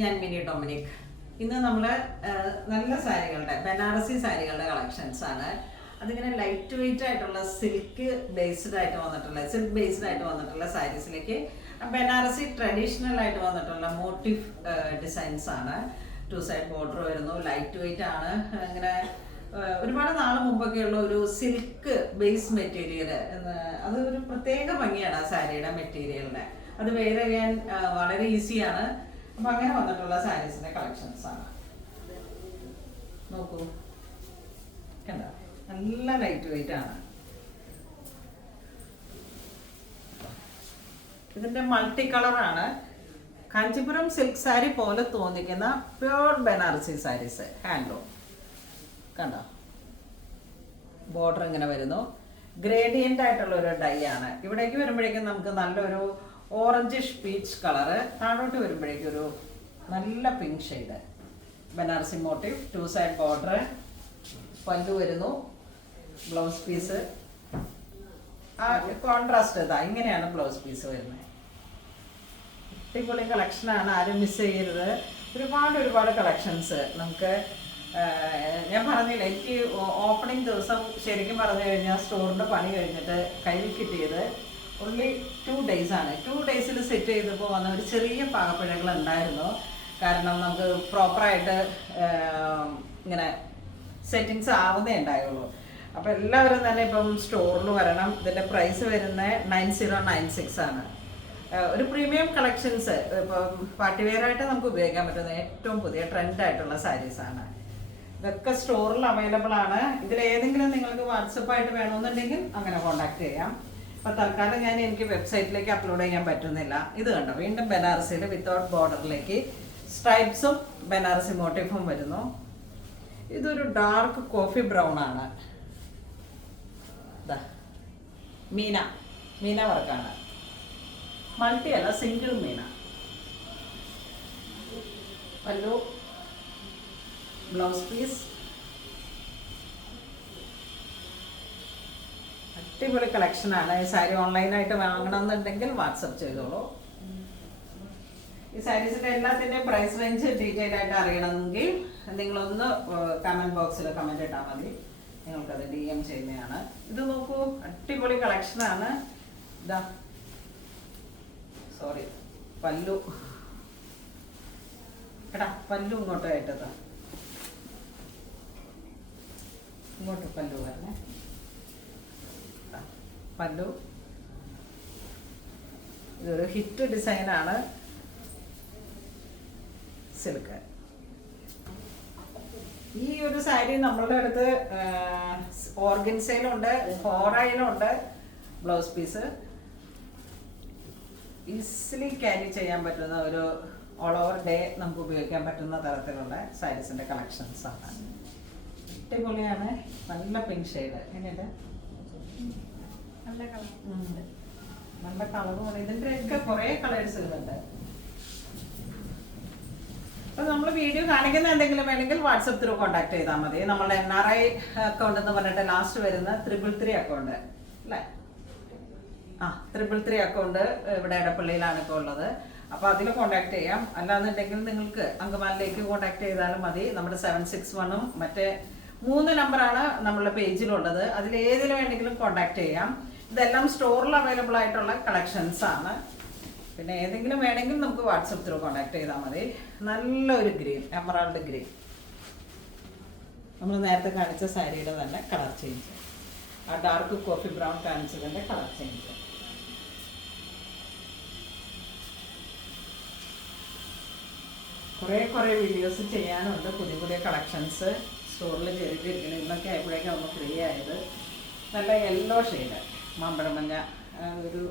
ഞാൻ mini Dominic. ഇന്ന് നമ്മൾ നല്ല സാരികളുടെ ബനാറസി സാരികളുടെ കളക്ഷൻസ് ആണ്. അതിങ്ങനെ ലൈറ്റ് വെയിറ്റ് ആയിട്ടുള്ള സിൽക്ക് ബേസ്ഡ് ആയിട്ട് വന്നിട്ടുള്ള സാരീസിലേക്ക് ബനാറസി ട്രഡീഷണൽ ആയിട്ട് വന്നിട്ടുള്ള മോട്ടീവ് ഡിസൈൻസ് ആണ്. 2 സൈഡ് ബോർഡർ വരുന്നു, ലൈറ്റ് വെയിറ്റ് ആണ്. ഇങ്ങനെ ഒരുപാട് നാൾ മുമ്പൊക്കെയുള്ള ഒരു സിൽക്ക് ബേസ് മെറ്റീരിയൽ, അത് ഒരു പ്രത്യേക ഭംഗിയാണ് ആ സാരിയുടെ മെറ്റീരിയലിന്. അത് വെയർ ചെയ്യാൻ വളരെ ഈസിയാണ്. അപ്പം അങ്ങനെ വന്നിട്ടുള്ള സാരീസിന്റെ കളക്ഷൻസ് ആണ്. നോക്കൂ, കണ്ടോ, നല്ല ലൈറ്റ് വെയിറ്റ് ആണ്. ഇതിന്റെ മൾട്ടി കളറാണ്. കാഞ്ചീപുരം സിൽക്ക് സാരി പോലെ തോന്നിക്കുന്ന പ്യൂർ ബനാറസി സാരീസ്, ഹാൻഡ്ലൂം. കണ്ടോ, ബോർഡർ ഇങ്ങനെ വരുന്നു. ഗ്രേഡിയൻ്റ് ആയിട്ടുള്ള ഒരു ഡൈ ആണ്. ഇവിടേക്ക് വരുമ്പോഴേക്കും നമുക്ക് നല്ലൊരു ഓറഞ്ചിഷ് പീച്ച് കളറ്, താഴോട്ട് വരുമ്പോഴേക്കും ഒരു നല്ല pink shade. Banarasi motive, 2 side border, പല്ലു വരുന്നു, ബ്ലൗസ് പീസ്. ആ കോൺട്രാസ്റ്റ് ഇതാ, ഇങ്ങനെയാണ് ബ്ലൗസ് പീസ് വരുന്നത്. അടിപൊളി കളക്ഷനാണ്, ആരും മിസ് ചെയ്യരുത്. ഒരുപാട് കളക്ഷൻസ് നമുക്ക്. ഞാൻ പറഞ്ഞില്ല, എനിക്ക് ഓപ്പണിംഗ് ദിവസം ശരിക്കും പറഞ്ഞു കഴിഞ്ഞാൽ സ്റ്റോറിൻ്റെ പണി കഴിഞ്ഞിട്ട് കയ്യിൽ കിട്ടിയത് ഓൺലി 2 ഡേയ്സ് ആണ്. 2 ഡേയ്സിൽ സെറ്റ് ചെയ്തപ്പോൾ വന്ന ഒരു ചെറിയ പാകപ്പിഴകൾ ഉണ്ടായിരുന്നു. കാരണം നമുക്ക് പ്രോപ്പറായിട്ട് ഇങ്ങനെ സെറ്റിങ്സ് ആവുന്നേ ഉണ്ടായുള്ളൂ. അപ്പോൾ എല്ലാവരും തന്നെ ഇപ്പം സ്റ്റോറിൽ വരണം. ഇതിൻ്റെ പ്രൈസ് വരുന്നത് 9096 ആണ്. ഒരു പ്രീമിയം കളക്ഷൻസ്, ഇപ്പം പാർട്ടി വെയർ ആയിട്ട് നമുക്ക് ഉപയോഗിക്കാൻ പറ്റുന്ന ഏറ്റവും പുതിയ ട്രെൻഡായിട്ടുള്ള സാരീസാണ്. ഇതൊക്കെ സ്റ്റോറിൽ അവൈലബിൾ ആണ്. ഇതിലേതെങ്കിലും നിങ്ങൾക്ക് വാട്സപ്പായിട്ട് വേണമെന്നുണ്ടെങ്കിൽ അങ്ങനെ കോൺടാക്ട് ചെയ്യാം. അപ്പോൾ തൽക്കാലം എനിക്ക് വെബ്സൈറ്റിലേക്ക് അപ്ലോഡ് ചെയ്യാൻ പറ്റുന്നില്ല. ഇത് കണ്ടോ, വീണ്ടും ബനാറസിയിൽ വിത്തൗട്ട് ബോർഡറിലേക്ക് സ്ട്രൈപ്സും ബനാറസി മോട്ടീഫും വരുന്നു. ഇതൊരു ഡാർക്ക് കോഫി ബ്രൗൺ ആണ്. മീന വർക്കാണ്. മൾട്ടി അല്ല, സിംഗിൾ മീന. പല്ലു, ബ്ലൗസ് പീസ്. അടിപൊളി കളക്ഷനാണ്. ഈ സാരി ഓൺലൈനായിട്ട് വാങ്ങണമെന്നുണ്ടെങ്കിൽ വാട്സപ്പ് ചെയ്തോളൂ. ഈ സാരീസിൻ്റെ എല്ലാത്തിൻ്റെയും പ്രൈസ് റേഞ്ച് ഡീറ്റെയിൽ ആയിട്ട് അറിയണമെങ്കിൽ നിങ്ങളൊന്ന് കമൻറ്റ് ബോക്സിൽ കമൻറ്റ് ഇട്ടാൽ മതി. നിങ്ങൾക്കത് DM ചെയ്യുന്നതാണ്. ഇത് നോക്കൂ, അടിപൊളി കളക്ഷനാണ്. ഇതാ, സോറി, പല്ലു. എടാ, പല്ലു ഇങ്ങോട്ടായിട്ടതാ, ഇങ്ങോട്ട് പല്ലു വരണേ. പല്ലു ഇതൊരു ഹിറ്റ് ഡിസൈനാണ്, സിൽക്ക്. ഈ ഒരു സാരി നമ്മളുടെ അടുത്ത് ഓർഗൻസയിലുണ്ട്, ഫോറയിലുണ്ട്. ബ്ലൗസ് പീസ് ഈസിലി ക്യാരി ചെയ്യാൻ പറ്റുന്ന ഒരു ഓൾ ഓവർ ഡേ നമുക്ക് ഉപയോഗിക്കാൻ പറ്റുന്ന തരത്തിലുള്ള സാരീസിൻ്റെ കളക്ഷൻസ് ആണ്. അടിപൊളിയാണ്. നല്ല പിങ്ക് ഷെയ്ഡ്. എങ്ങനെയുണ്ട്? നല്ല കളറും ആണ്. ഇതിൻ്റെയൊക്കെ കുറേ കളേഴ്സുകളുണ്ട്. അപ്പോൾ നമ്മൾ വീഡിയോ കാണിക്കുന്ന എന്തെങ്കിലും വേണമെങ്കിൽ വാട്സപ്പ് ത്രൂ കോൺടാക്ട് ചെയ്താൽ മതി. നമ്മളുടെ NRI അക്കൗണ്ട് എന്ന് പറഞ്ഞിട്ട് ലാസ്റ്റ് വരുന്ന 333 അക്കൗണ്ട് അല്ലേ? 333 അക്കൗണ്ട് ഇവിടെ എടപ്പള്ളിയിലാണ് ഇപ്പോൾ ഉള്ളത്. അപ്പോൾ അതിൽ കോൺടാക്ട് ചെയ്യാം. അല്ലാന്നുണ്ടെങ്കിൽ നിങ്ങൾക്ക് അങ്കമാലിലേക്ക് കോൺടാക്ട് ചെയ്താലും മതി. നമ്മുടെ 761ഉം മറ്റേ 3 നമ്പറാണ് നമ്മളുടെ പേജിലുള്ളത്. അതിലേതിൽ വേണമെങ്കിലും കോൺടാക്ട് ചെയ്യാം. ഇതെല്ലാം സ്റ്റോറിൽ അവൈലബിൾ ആയിട്ടുള്ള കളക്ഷൻസ് ആണ്. പിന്നെ ഏതെങ്കിലും വേണമെങ്കിൽ നമുക്ക് വാട്സപ്പ് ത്രൂ കോൺടാക്ട് ചെയ്താൽ മതി. നല്ലൊരു ഗ്രീൻ, എമറാൾഡ് ഗ്രീൻ. നമ്മൾ നേരത്തെ കാണിച്ച സാരിയുടെ തന്നെ കളർ ചേഞ്ച്. ആ ഡാർക്ക് കോഫി ബ്രൗൺ കാണിച്ചതിൻ്റെ കളർ ചേഞ്ച്. കുറേ വീഡിയോസ് ചെയ്യാനുണ്ട്. പുതിയ കളക്ഷൻസ് സ്റ്റോറിൽ ചെയ്തിരിക്കണം. ഇന്നൊക്കെ ആയപ്പോഴേക്കും ഒന്ന് ഫ്രീ ആയത്. നല്ല യെല്ലോ ഷെയ്ഡ്, മാമ്പഴം മഞ്ഞ, ഒരു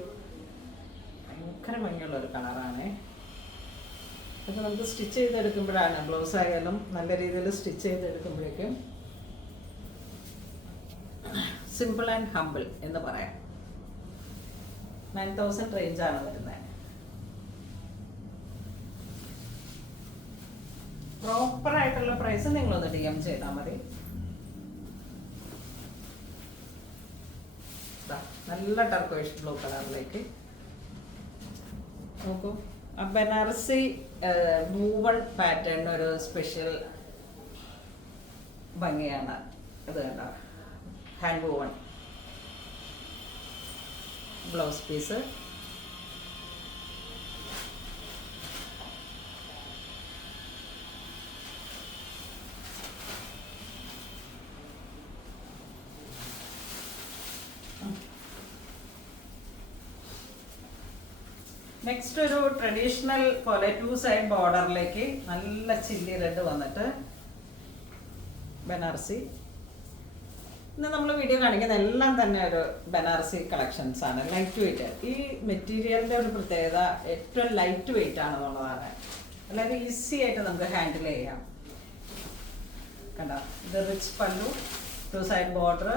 ഭയങ്കര ഭംഗിയുള്ളൊരു കളറാണ്. അപ്പോൾ നമുക്ക് സ്റ്റിച്ച് ചെയ്തെടുക്കുമ്പോഴാണ്, ബ്ലൗസ് ആയാലും നല്ല രീതിയിൽ സ്റ്റിച്ച് ചെയ്തെടുക്കുമ്പോഴേക്കും സിമ്പിൾ ആൻഡ് ഹമ്പിൾ എന്ന് പറയാം. 9000 റേഞ്ചാണ് വരുന്നത്. പ്രോപ്പറായിട്ടുള്ള പ്രൈസ് നിങ്ങളൊന്ന് DM ചെയ്താൽ മതി. നല്ല ടർക്കോയിഷ് ബ്ലൂ കളറിലേക്ക് നോക്കൂ, ബനാറസി വൂവൺ പാറ്റേൺ ഒരു സ്പെഷ്യൽ ഭംഗിയാണ്. ഇത് കണ്ടോ, hand woven blouse piece. Next ഒരു ട്രഡീഷണൽ പോലെ 2 സൈഡ് ബോർഡറിലേക്ക് നല്ല ചില്ലി റെഡ് വന്നിട്ട് ബനാറസി. ഇന്ന് നമ്മൾ വീഡിയോ കാണിക്കുന്ന എല്ലാം തന്നെ ഒരു ബനാറസി കളക്ഷൻസ് ആണ്. Light weight. ഈ മെറ്റീരിയലിൻ്റെ ഒരു പ്രത്യേകത ഏറ്റവും ലൈറ്റ് വെയിറ്റ് ആണെന്നുള്ളതാണ്. അല്ലാതെ ഈസി ആയിട്ട് നമുക്ക് ഹാൻഡിൽ ചെയ്യാം. കണ്ടോ, ഇത് റിച്ച് പല്ലു, 2 സൈഡ് ബോർഡർ,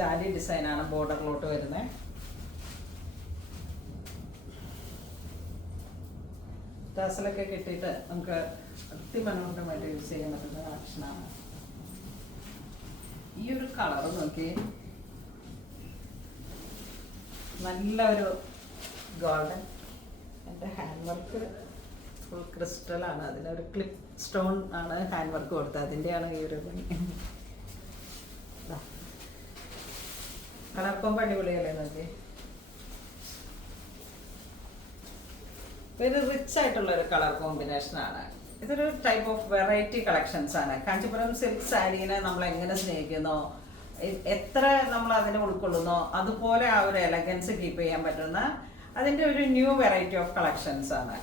ജാലി ഡിസൈനാണ് ബോർഡറിലോട്ട് വരുന്നത്. ടാസലൊക്കെ കിട്ടിയിട്ട് നമുക്ക് അതിമനോഹരമായിട്ട് യൂസ് ചെയ്യാൻ പറ്റുന്ന കളക്ഷനാണ്. ഈ ഒരു കളർ നോക്കി, നല്ല ഒരു ഗോൾഡൻ. എൻ്റെ ഹാൻഡ് വർക്ക് ഫുൾ ക്രിസ്റ്റലാണ്. അതിനൊരു ക്ലിപ്പ് സ്റ്റോൺ ആണ് ഹാൻഡ് വർക്ക് കൊടുത്തത്. അതിൻ്റെയാണ് ഈ ഒരു ഭംഗി. കളർ കോമ്പോ അടിപൊളിയല്ലേ നോക്കി. വെരി റിച്ച് ആയിട്ടുള്ള ഒരു കളർ കോമ്പിനേഷനാണ്. ഇതൊരു ടൈപ്പ് ഓഫ് വെറൈറ്റി കളക്ഷൻസ് ആണ്. കാഞ്ചീപുരം സിൽക്ക് സാരീനെ നമ്മൾ എങ്ങനെ സ്നേഹിക്കുന്നോ, എത്ര നമ്മൾ അതിനെ ഉൾക്കൊള്ളുന്നോ, അതുപോലെ ആ ഒരു എലഗൻസ് കീപ്പ് ചെയ്യാൻ പറ്റുന്ന അതിൻ്റെ ഒരു ന്യൂ വെറൈറ്റി ഓഫ് കളക്ഷൻസ് ആണ്.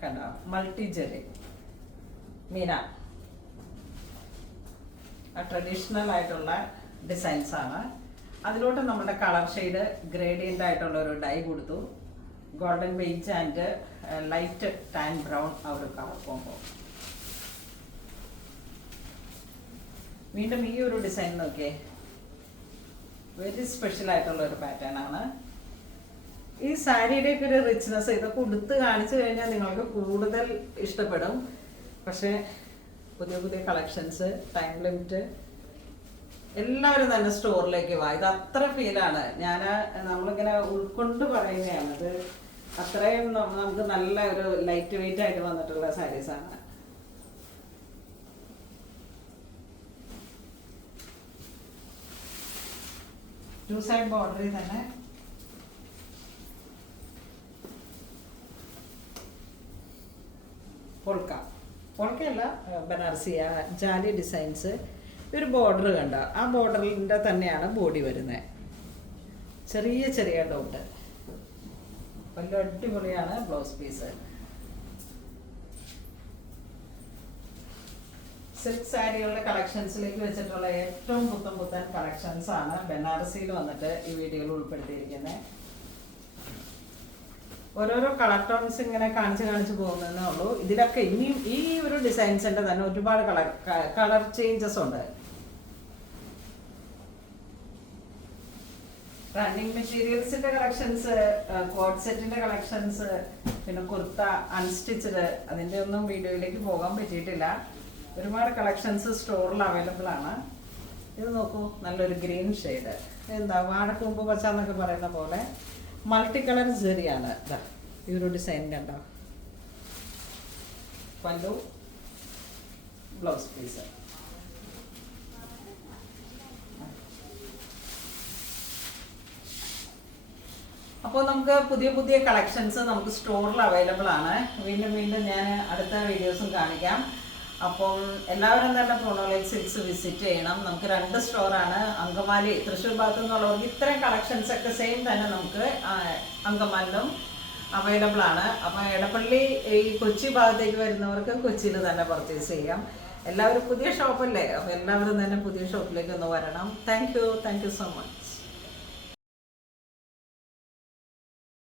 കണ്ടോ, മൾട്ടി ജെറി മീന, ട്രഡീഷണൽ ആയിട്ടുള്ള ഡിസൈൻസ് ആണ്. അതിലോട്ട് നമ്മുടെ കളർ ഷെയ്ഡ് ഗ്രേഡിയൻ്റ് ആയിട്ടുള്ള ഒരു ഡൈ കൊടുത്തു. Golden beige and light tan brown ആ ഒരു കളർ കോമ്പോ. വീണ്ടും ഈ ഒരു ഡിസൈൻ നോക്കിയേ, വെരി സ്പെഷ്യൽ ആയിട്ടുള്ള ഒരു പാറ്റേൺ ആണ്. ഈ സാരിയുടെയൊക്കെ ഒരു റിച്ച്നെസ് ഇതൊക്കെ ഉടുത്ത് കാണിച്ചു കഴിഞ്ഞാൽ നിങ്ങൾക്ക് കൂടുതൽ ഇഷ്ടപ്പെടും. പക്ഷേ പുതിയ പുതിയ കളക്ഷൻസ്, ടൈം ലിമിറ്റ്, എല്ലാവരും തന്നെ സ്റ്റോറിലേക്ക് വാ. ഇത് അത്ര ഫീലാണ്. നമ്മളിങ്ങനെ ഉൾക്കൊണ്ട് പറയുന്നതാണ്. ഇത് അത്രയും നമുക്ക് നല്ല ഒരു ലൈറ്റ് വെയിറ്റ് ആയിട്ട് വന്നിട്ടുള്ള സാരീസാണ്. ടു സൈഡ് ബോർഡറിൽ തന്നെ പൊൾക്കയല്ല, ബനാറസിയ ജാലി ഡിസൈൻസ്. ഒരു ബോർഡർ കണ്ട, ആ ബോർഡറിൻ്റെ തന്നെയാണ് ബോഡി വരുന്നത്. ചെറിയ ചെറിയ ഡോട്ട്, വലിയ അടിപൊളിയാണ് ബ്ലൗസ് പീസ്. സിൽക്ക് സാരികളുടെ കളക്ഷൻസിലേക്ക് വെച്ചിട്ടുള്ള ഏറ്റവും പുത്തൻ കളക്ഷൻസ് ആണ് ബനാറസിയിൽ വന്നിട്ട് ഈ വീഡിയോയിൽ ഉൾപ്പെടുത്തിയിരിക്കുന്നത്. ഓരോരോ കളർ ടോൺസ് ഇങ്ങനെ കാണിച്ച് പോകുന്നതേ ഉള്ളൂ. ഇതിലൊക്കെ ഇനിയും ഈ ഒരു ഡിസൈൻസിന്റെ തന്നെ ഒരുപാട് കളർ ചേഞ്ചസ് ഉണ്ട്. റണ്ണിങ് മെറ്റീരിയൽസിന്റെ കളക്ഷൻസ്, കോട്ട് സെറ്റിന്റെ കളക്ഷൻസ്, പിന്നെ കുർത്ത അൺസ്റ്റിച്ചഡ്, അതിന്റെ ഒന്നും വീഡിയോയിലേക്ക് പോകാൻ പറ്റിയിട്ടില്ല. ഒരുപാട് കളക്ഷൻസ് സ്റ്റോറിൽ അവൈലബിൾ ആണ്. ഇത് നോക്കൂ, നല്ലൊരു ഗ്രീൻ ഷെയ്ഡ്. എന്താ വാഴക്കൂമ്പ് പച്ച എന്നൊക്കെ പറയുന്ന പോലെ മൾട്ടി കളർ ജെറിയാണ്. ഈ ഒരു ഡിസൈൻ കണ്ടോ, പല്ലു, ബ്ലൗസ് പീസ്. അപ്പോൾ നമുക്ക് പുതിയ കളക്ഷൻസ് നമുക്ക് സ്റ്റോറിൽ അവൈലബിൾ ആണ്. വീണ്ടും ഞാൻ അടുത്ത വീഡിയോസും കാണിക്കാം. അപ്പം എല്ലാവരും തന്നെ പ്രണോലൈറ്റ് സിൽക്സ് വിസിറ്റ് ചെയ്യണം. നമുക്ക് 2 സ്റ്റോറാണ്. അങ്കമാലി, തൃശ്ശൂർ ഭാഗത്തു നിന്നുള്ളവർക്ക് ഇത്രയും കളക്ഷൻസ് ഒക്കെ സെയിം തന്നെ നമുക്ക് അങ്കമാലിലും അവൈലബിൾ ആണ്. അപ്പോൾ എടപ്പള്ളി ഈ കൊച്ചി ഭാഗത്തേക്ക് വരുന്നവർക്ക് കൊച്ചിയിൽ തന്നെ പർച്ചേസ് ചെയ്യാം. എല്ലാവരും പുതിയ ഷോപ്പല്ലേ, അപ്പോൾ എല്ലാവരും തന്നെ പുതിയ ഷോപ്പിലേക്ക് ഒന്ന് വരണം. Thank you so much.